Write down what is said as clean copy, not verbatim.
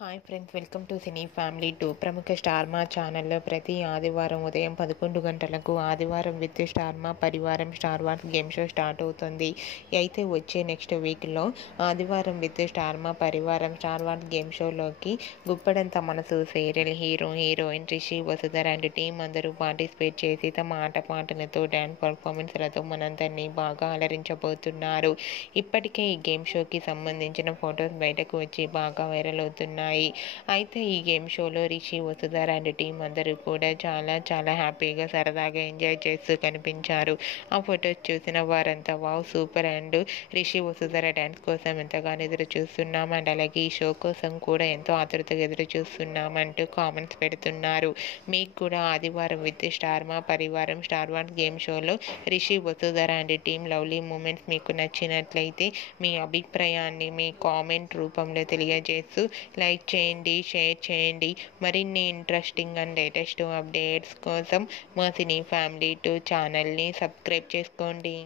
Hi friends, welcome to cine family 2. ప్రముఖ star మా ఛానల్లో ప్రతి ఆదివారం ఉదయం 11 గంటలకు ఆదివారం విత్ స్టార్ మా పరివారం star Wars game show start అవుతుంది. అయితే వచ్చే నెక్స్ట్ వీక్లో ఆదివారం విత్ స్టార్ మా పరివారం స్టార్ వార్స్ గేమ్ షోలోకి గుప్పడంత మనసు serial hero heroine Rishi Vasudhara and team అందరూ పార్టిసిపేట్ చేసి తమ ఆటపాటలతో డ్యాన్స్ పర్ఫార్మెన్స్లతో మనందరినీ బాగా అలరించబోతున్నారు. ఇప్పటికే ఈ గేమ్ షోకి సంబంధించిన ఫొటోస్ బయటకు వచ్చి బాగా వైరల్ అవుతున్నాయి. అయితే ఈ గేమ్ షోలో రిషి వసుధర అండ్ టీం అందరూ కూడా చాలా హ్యాపీగా సరదాగా ఎంజాయ్ చేస్తూ కనిపించారు. ఆ ఫొటోస్ చూసిన వారంతా wow super and Rishi Vasudhara dance కోసం ఎంతగానో ఎదురు చూస్తున్నాం అండ్ అలాగే ఈ షో కోసం కూడా ఎంతో ఆతృతగా ఎదురు చూస్తున్నామంటూ కామెంట్స్ పెడుతున్నారు. మీకు కూడా ఆదివారం విత్ స్టార్ మా పరివారం స్టార్ వార్స్ గేమ్ షోలో Rishi Vasudhara and team lovely moments మీకు నచ్చినట్లయితే మీ అభిప్రాయాన్ని మీ కామెంట్ రూపంలో తెలియజేస్తూ లైక్ చేయండి, షేర్ చేయండి. మరిన్ని ఇంట్రెస్టింగ్ అండ్ లేటెస్ట్ అప్డేట్స్ కోసం మా సినీ ఫ్యామిలీ 2 ఛానల్ని సబ్స్క్రైబ్ చేసుకోండి.